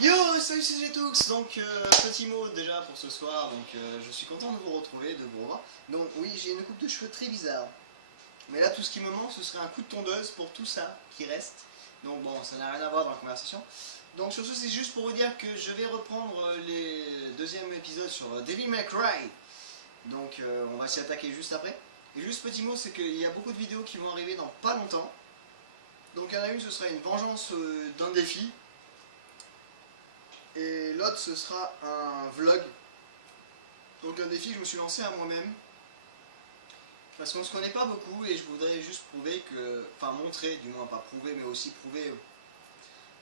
Yo, salut c'est Jetux, donc petit mot déjà pour ce soir, donc je suis content de vous retrouver, de vous revoir. Donc oui, j'ai une coupe de cheveux très bizarre, mais là tout ce qui me manque ce serait un coup de tondeuse pour tout ça qui reste. Donc bon, ça n'a rien à voir dans la conversation. Donc sur ce, c'est juste pour vous dire que je vais reprendre les deuxièmes épisodes sur Devil May Cry. Donc on va s'y attaquer juste après. Et juste petit mot, c'est qu'il y a beaucoup de vidéos qui vont arriver dans pas longtemps. Donc il y en a une, ce sera une vengeance d'un défi. Et l'autre ce sera un vlog. Donc un défi que je me suis lancé à moi-même. Parce qu'on se connaît pas beaucoup et je voudrais juste prouver que. Enfin montrer, du moins pas prouver mais aussi prouver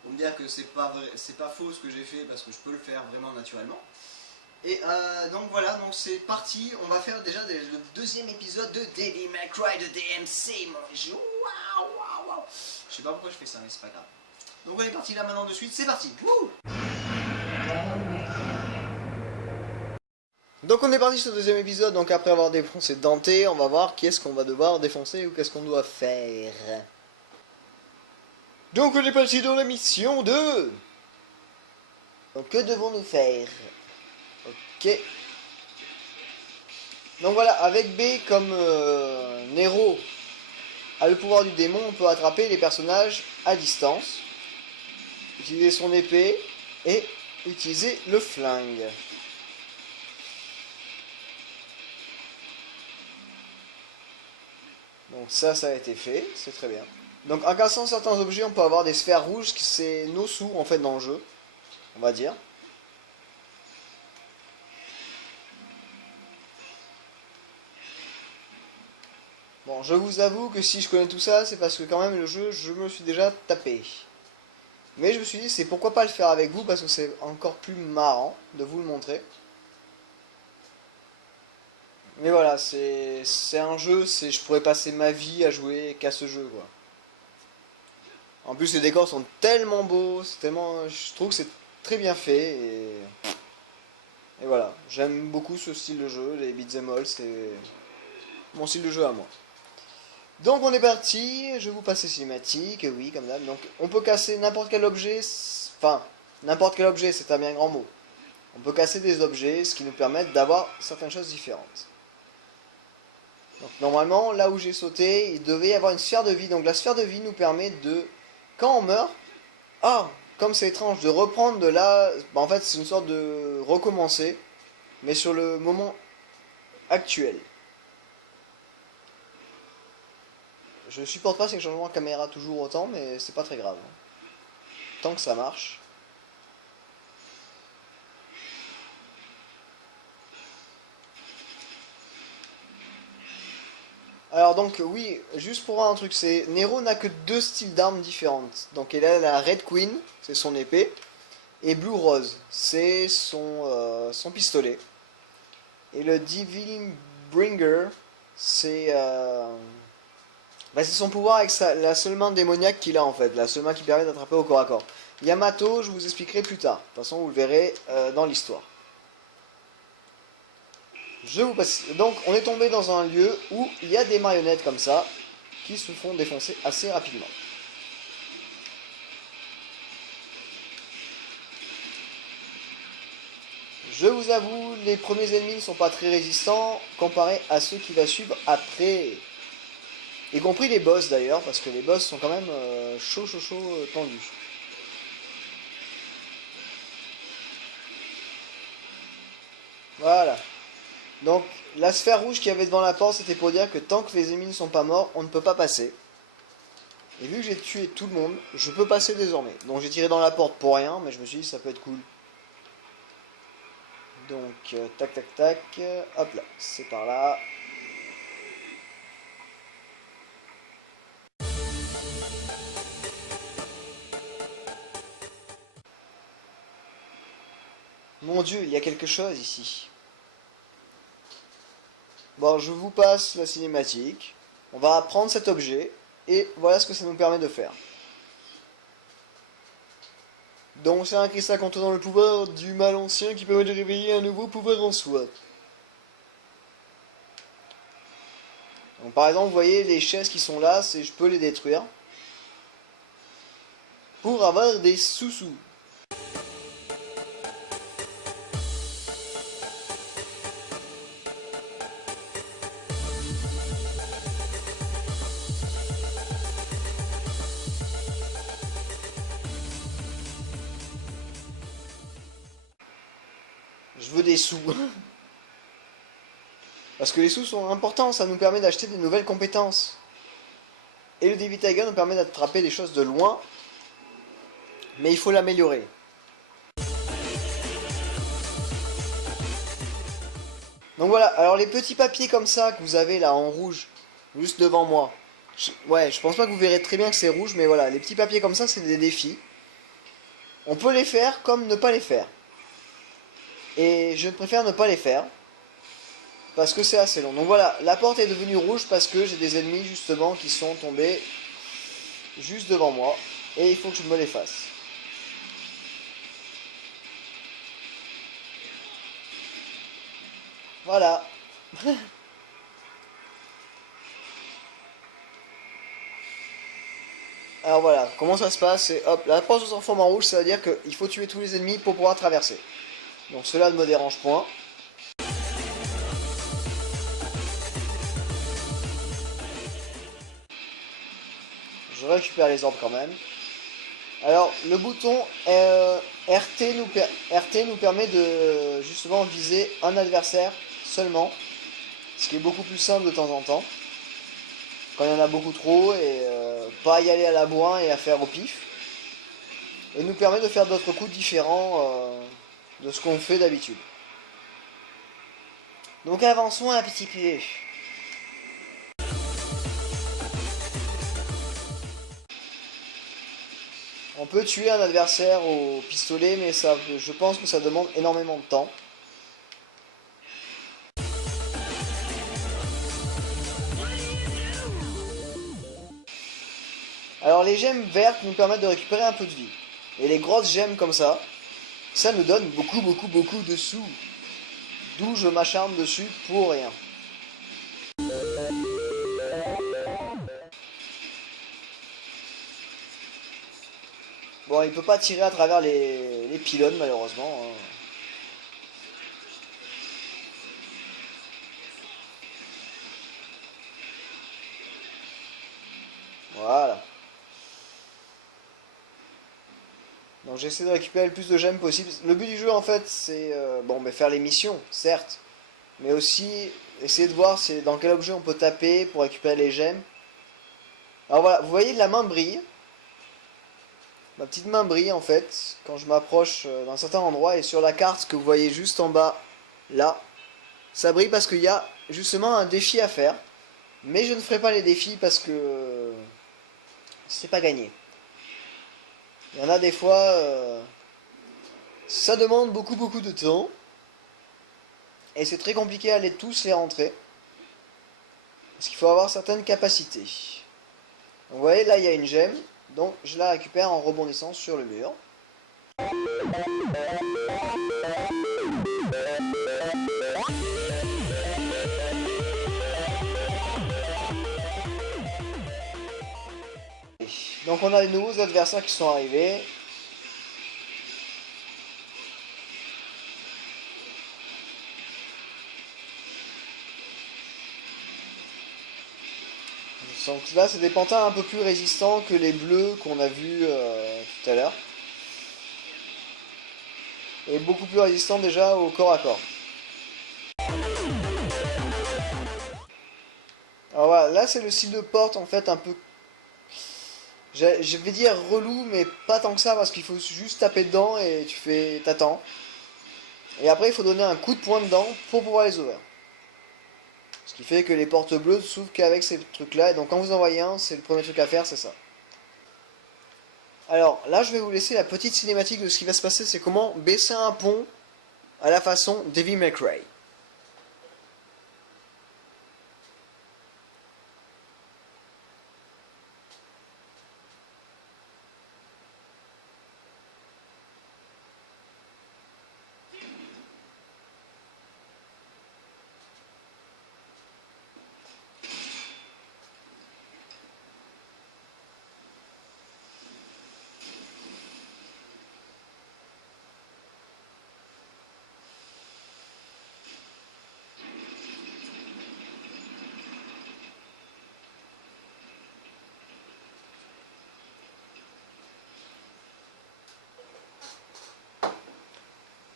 pour me dire que c'est pas vrai, c'est pas faux ce que j'ai fait parce que je peux le faire vraiment naturellement. Et donc voilà, donc c'est parti, on va faire déjà le deuxième épisode de Devil May Cry de DMC. Waouh. Je sais pas pourquoi je fais ça mais c'est pas grave. Donc on est parti là maintenant de suite, c'est parti. Wouh. Donc on est parti sur le deuxième épisode, donc après avoir défoncé Dante, on va voir qu'est-ce qu'on va devoir défoncer ou qu'est-ce qu'on doit faire. Donc on est parti dans la mission 2. Donc que devons-nous faire? Ok. Donc voilà, avec B comme Nero a le pouvoir du démon, on peut attraper les personnages à distance, utiliser son épée et utiliser le flingue. Donc ça a été fait, c'est très bien. Donc en cassant certains objets, on peut avoir des sphères rouges, c'est nos sous en fait dans le jeu, on va dire. Bon, je vous avoue que si je connais tout ça, c'est parce que quand même le jeu, je me suis déjà tapé. Mais je me suis dit, c'est pourquoi pas le faire avec vous, parce que c'est encore plus marrant de vous le montrer. Mais voilà, c'est un jeu, je pourrais passer ma vie à jouer qu'à ce jeu, quoi. En plus, les décors sont tellement beaux, c'est tellement, je trouve que c'est très bien fait, et voilà. J'aime beaucoup ce style de jeu, les beat'em all, c'est mon style de jeu à moi. Donc on est parti, je vous passe les cinématiques, oui, comme d'hab. Donc on peut casser n'importe quel objet, enfin, n'importe quel objet, c'est un bien grand mot. On peut casser des objets, ce qui nous permet d'avoir certaines choses différentes. Donc normalement, là où j'ai sauté, il devait y avoir une sphère de vie. Donc la sphère de vie nous permet de, quand on meurt, comme c'est étrange, de reprendre de là, en fait c'est une sorte de recommencer, mais sur le moment actuel. Je supporte pas ces changements de caméra toujours autant, mais c'est pas très grave. Tant que ça marche. Alors donc oui, juste pour voir un truc, c'est Nero n'a que deux styles d'armes différentes. Donc elle a la Red Queen, c'est son épée, et Blue Rose, c'est son pistolet. Et le Devil Bringer, c'est c'est son pouvoir avec la seule main démoniaque qu'il a en fait, la seule main qui permet d'attraper au corps à corps. Yamato, je vous expliquerai plus tard. De toute façon, vous le verrez dans l'histoire. Je vous passe. Donc, on est tombé dans un lieu où il y a des marionnettes comme ça qui se font défoncer assez rapidement. Je vous avoue, les premiers ennemis ne sont pas très résistants comparé à ceux qui va suivre après. Y compris les boss d'ailleurs, parce que les boss sont quand même chaud tendus. Voilà. Donc, la sphère rouge qu'il y avait devant la porte, c'était pour dire que tant que les ennemis ne sont pas morts, on ne peut pas passer. Et vu que j'ai tué tout le monde, je peux passer désormais. Donc j'ai tiré dans la porte pour rien, mais je me suis dit ça peut être cool. Donc, tac, hop là, c'est par là. Mon Dieu, il y a quelque chose ici. Bon, je vous passe la cinématique. On va prendre cet objet, et voilà ce que ça nous permet de faire. Donc c'est un cristal contenant le pouvoir du mal ancien qui permet de réveiller un nouveau pouvoir en soi. Donc par exemple, vous voyez les chaises qui sont là, je peux les détruire. Pour avoir des sous-sous. Je veux des sous. Parce que les sous sont importants, ça nous permet d'acheter des nouvelles compétences. Et le Devil Tiger nous permet d'attraper des choses de loin, mais il faut l'améliorer. Donc voilà, alors les petits papiers comme ça que vous avez là en rouge, juste devant moi. Ouais, je pense pas que vous verrez très bien que c'est rouge, mais voilà, les petits papiers comme ça, c'est des défis. On peut les faire comme ne pas les faire. Et je préfère ne pas les faire, parce que c'est assez long. Donc voilà, la porte est devenue rouge parce que j'ai des ennemis justement qui sont tombés juste devant moi. Et il faut que je me les fasse. Voilà. Alors voilà, comment ça se passe? C'est hop, la porte se transforme en rouge, ça veut dire qu'il faut tuer tous les ennemis pour pouvoir traverser. Donc cela ne me dérange point. Je récupère les orbes quand même. Alors le bouton RT nous permet de justement viser un adversaire seulement. Ce qui est beaucoup plus simple de temps en temps. Quand il y en a beaucoup trop et pas y aller à la bourrin et à faire au pif. Et nous permet de faire d'autres coups différents de ce qu'on fait d'habitude. Donc avançons un petit peu. On peut tuer un adversaire au pistolet, mais ça, je pense que ça demande énormément de temps. Alors les gemmes vertes nous permettent de récupérer un peu de vie. Et les grosses gemmes comme ça nous donne beaucoup de sous. D'où je m'acharne dessus pour rien. Bon, il peut pas tirer à travers les pylônes malheureusement. Hein. Voilà. Donc j'essaie de récupérer le plus de gemmes possible. Le but du jeu en fait c'est bon, mais faire les missions, certes. Mais aussi essayer de voir dans quel objet on peut taper pour récupérer les gemmes. Alors voilà, vous voyez la main brille. Ma petite main brille en fait quand je m'approche d'un certain endroit et sur la carte que vous voyez juste en bas, là, ça brille parce qu'il y a justement un défi à faire. Mais je ne ferai pas les défis parce que c'est pas gagné. Il y en a des fois, ça demande beaucoup de temps et c'est très compliqué à tous les rentrer parce qu'il faut avoir certaines capacités. Donc, vous voyez là il y a une gemme, donc je la récupère en rebondissant sur le mur. Donc on a de nouveaux adversaires qui sont arrivés. Donc là c'est des pantins un peu plus résistants que les bleus qu'on a vus tout à l'heure. Et beaucoup plus résistants déjà au corps à corps. Alors voilà, là c'est le style de porte en fait un peu, je vais dire relou, mais pas tant que ça parce qu'il faut juste taper dedans et t'attends. Et après il faut donner un coup de poing dedans pour pouvoir les ouvrir. Ce qui fait que les portes bleues s'ouvrent qu'avec ces trucs là, et donc quand vous en voyez un, c'est le premier truc à faire, c'est ça. Alors là je vais vous laisser la petite cinématique de ce qui va se passer, c'est comment baisser un pont à la façon Devil May Cry.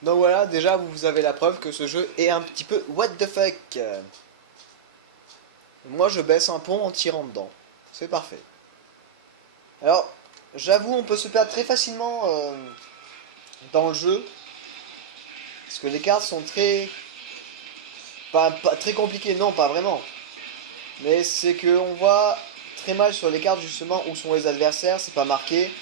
Donc voilà, déjà vous avez la preuve que ce jeu est un petit peu what the fuck. Moi je baisse un pont en tirant dedans. C'est parfait. Alors, j'avoue, on peut se perdre très facilement dans le jeu. Parce que les cartes sont très... pas très compliquées, non, pas vraiment. Mais c'est que on voit très mal sur les cartes justement où sont les adversaires, c'est pas marqué.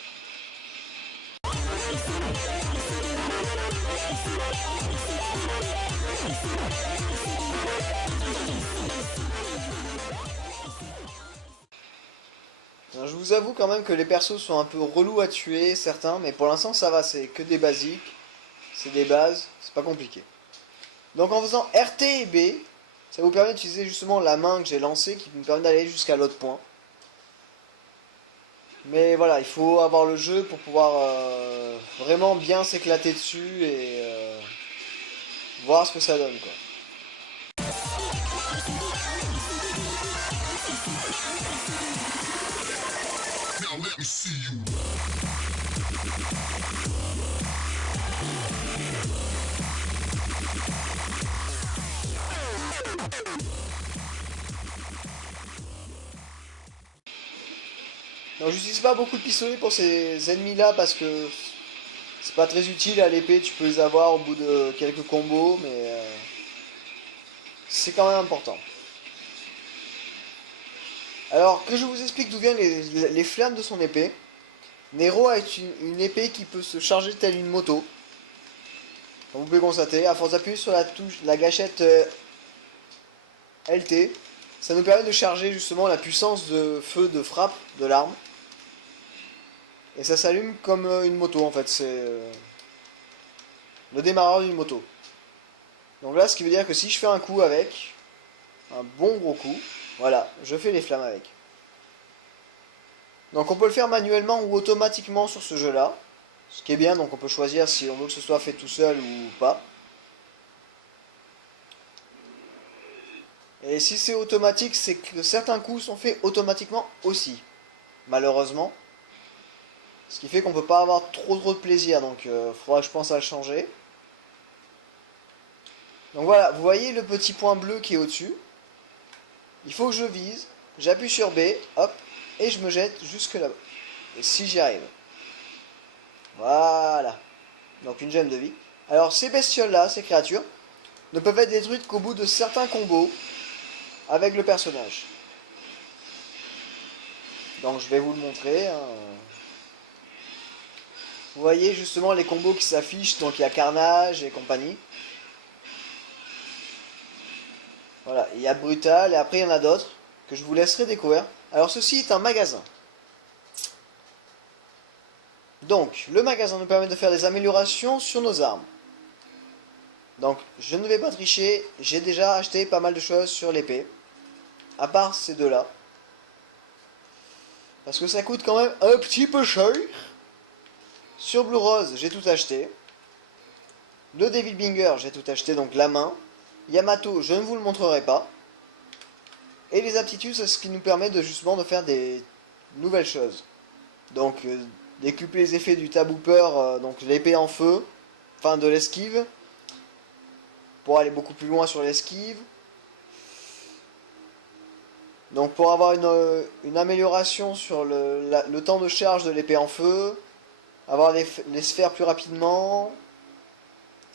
Alors, je vous avoue quand même que les persos sont un peu relous à tuer, certains, mais pour l'instant ça va, c'est que des basiques, c'est des bases, c'est pas compliqué. Donc en faisant RT et B, ça vous permet d'utiliser justement la main que j'ai lancée qui me permet d'aller jusqu'à l'autre point. Mais voilà, il faut avoir le jeu pour pouvoir vraiment bien s'éclater dessus et voir ce que ça donne, quoi. Now let me see you. Donc j'utilise pas beaucoup de pistolets pour ces ennemis là parce que c'est pas très utile à l'épée, tu peux les avoir au bout de quelques combos, mais c'est quand même important. Alors que je vous explique d'où viennent les flammes de son épée. Nero a une épée qui peut se charger telle une moto. Comme vous pouvez constater, à force d'appuyer sur la touche, la gâchette LT, ça nous permet de charger justement la puissance de feu de frappe de l'arme. Et ça s'allume comme une moto en fait, c'est le démarreur d'une moto. Donc là, ce qui veut dire que si je fais un coup avec, un bon gros coup, voilà, je fais les flammes avec. Donc on peut le faire manuellement ou automatiquement sur ce jeu là. Ce qui est bien, donc on peut choisir si on veut que ce soit fait tout seul ou pas. Et si c'est automatique, c'est que certains coups sont faits automatiquement aussi. Malheureusement. Ce qui fait qu'on peut pas avoir trop de plaisir, donc faudra que je pense à le changer. Donc voilà, vous voyez le petit point bleu qui est au-dessus. Il faut que je vise, j'appuie sur B, hop, et je me jette jusque là-bas. Et si j'y arrive. Voilà. Donc une gemme de vie. Alors ces bestioles-là, ces créatures, ne peuvent être détruites qu'au bout de certains combos avec le personnage. Donc je vais vous le montrer. Hein. Vous voyez justement les combos qui s'affichent, donc il y a Carnage et compagnie. Voilà, il y a Brutal et après il y en a d'autres que je vous laisserai découvrir. Alors ceci est un magasin. Donc le magasin nous permet de faire des améliorations sur nos armes. Donc je ne vais pas tricher, j'ai déjà acheté pas mal de choses sur l'épée. À part ces deux-là. Parce que ça coûte quand même un petit peu cher. Sur Blue Rose, j'ai tout acheté. Le Devil Binger, j'ai tout acheté, donc la main. Yamato, je ne vous le montrerai pas. Et les aptitudes, c'est ce qui nous permet de justement de faire des nouvelles choses. Donc, décupler les effets du tabooper, donc l'épée en feu, enfin de l'esquive. Pour aller beaucoup plus loin sur l'esquive. Donc pour avoir une amélioration sur le temps de charge de l'épée en feu, avoir les sphères plus rapidement,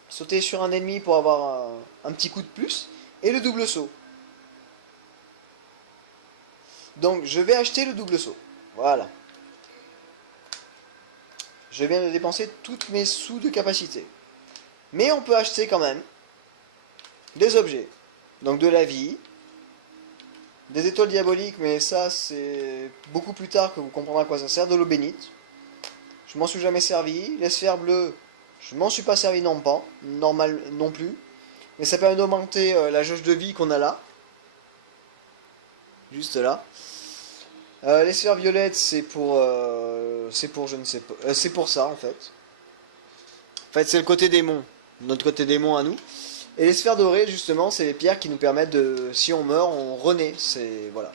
sauter sur un ennemi pour avoir un petit coup de plus, et le double saut. Donc je vais acheter le double saut. Voilà. Je viens de dépenser toutes mes sous de capacité. Mais on peut acheter quand même des objets. Donc de la vie, des étoiles diaboliques, mais ça c'est beaucoup plus tard que vous comprendrez à quoi ça sert. De l'eau bénite. Je m'en suis jamais servi. Les sphères bleues, je m'en suis pas servi non pas, normal non plus. Mais ça permet d'augmenter la jauge de vie qu'on a là. Juste là. Les sphères violettes, c'est pour je ne sais pas. C'est pour ça en fait. En fait, c'est le côté démon. Notre côté démon à nous. Et les sphères dorées, justement, c'est les pierres qui nous permettent de, si on meurt, on renaît. C'est, voilà.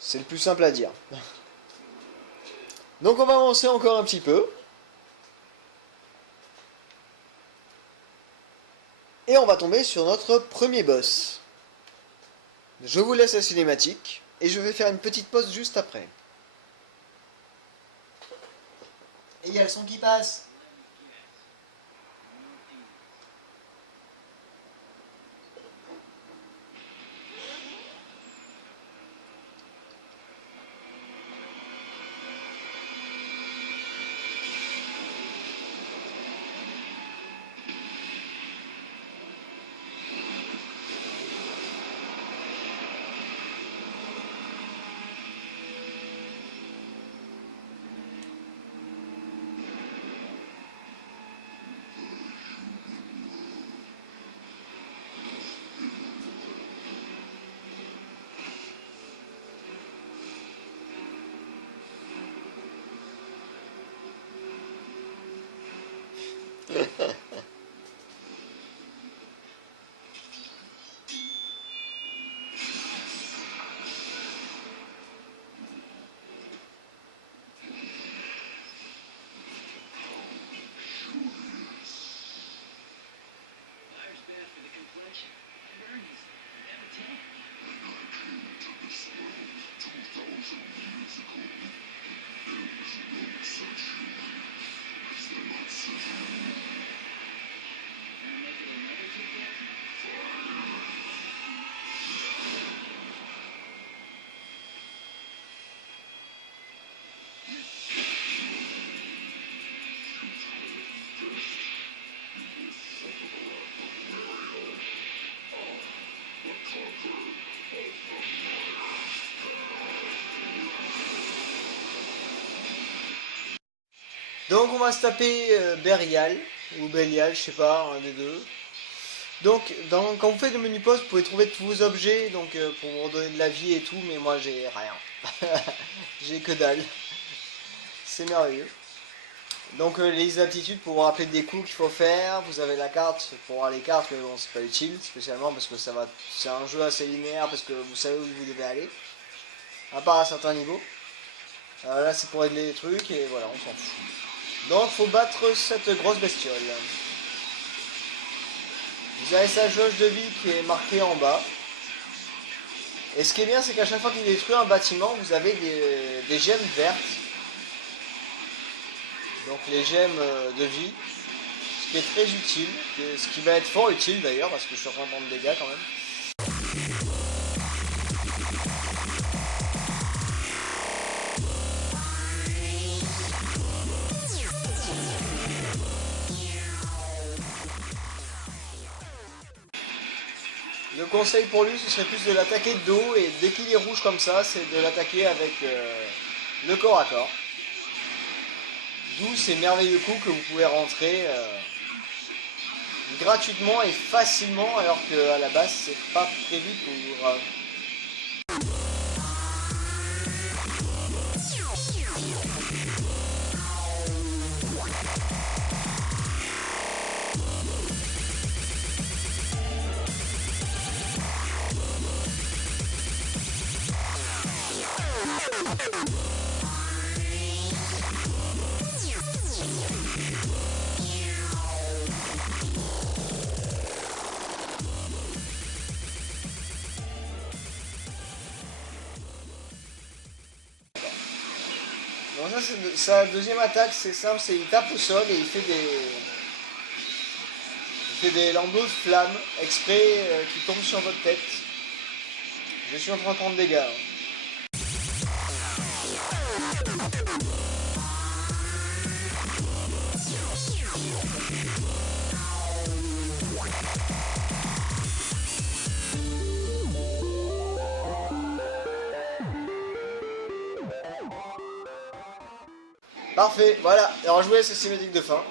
C'est le plus simple à dire. Donc on va avancer encore un petit peu. Et on va tomber sur notre premier boss. Je vous laisse la cinématique et je vais faire une petite pause juste après. Et il y a le son qui passe. Donc on va se taper Berial ou Belial, je sais pas, un des deux. Donc quand vous faites le menu pause, vous pouvez trouver tous vos objets donc pour vous redonner de la vie et tout, mais moi j'ai rien. J'ai que dalle. C'est merveilleux. Donc les aptitudes pour vous rappeler des coups qu'il faut faire, vous avez la carte pour voir les cartes, mais bon c'est pas utile spécialement parce que c'est un jeu assez linéaire parce que vous savez où vous devez aller, à part à certains niveaux. Là c'est pour régler les trucs et voilà, on s'en fout. Donc faut battre cette grosse bestiole. Vous avez sa jauge de vie qui est marquée en bas. Et ce qui est bien c'est qu'à chaque fois qu'il détruit un bâtiment, vous avez des gemmes vertes. Donc les gemmes de vie, ce qui est très utile, ce qui va être fort utile d'ailleurs, parce que je suis en train de prendre des dégâts quand même. Le conseil pour lui, ce serait plus de l'attaquer de dos, et dès qu'il est rouge comme ça, c'est de l'attaquer avec le corps à corps. D'où ces merveilleux coups que vous pouvez rentrer gratuitement et facilement, alors qu'à la base, c'est pas prévu pour... Bon, ça, sa deuxième attaque, c'est simple, c'est il tape au sol et il fait des lambeaux de flammes exprès qui tombent sur votre tête. Je suis en train de prendre des dégâts. Parfait, voilà. Alors je vous laisse la cinématique de fin.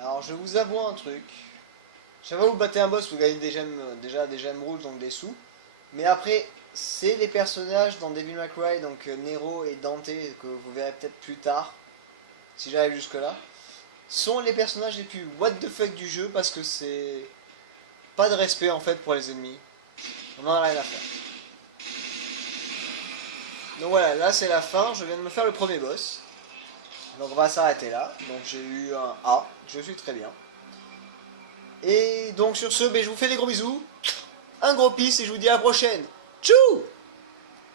Alors je vous avoue un truc. Chaque fois que vous battez un boss, vous gagnez des gemmes, déjà des gemmes rouges, donc des sous. Mais après, c'est les personnages dans Devil May Cry, donc Nero et Dante, que vous verrez peut-être plus tard, si j'arrive jusque là, sont les personnages les plus what the fuck du jeu parce que c'est pas de respect en fait pour les ennemis. On en a rien à faire. Donc voilà, là c'est la fin, je viens de me faire le premier boss. Donc on va s'arrêter là. Donc j'ai eu un A, je suis très bien. Et donc sur ce, ben, je vous fais des gros bisous, un gros peace et je vous dis à la prochaine. Tchou!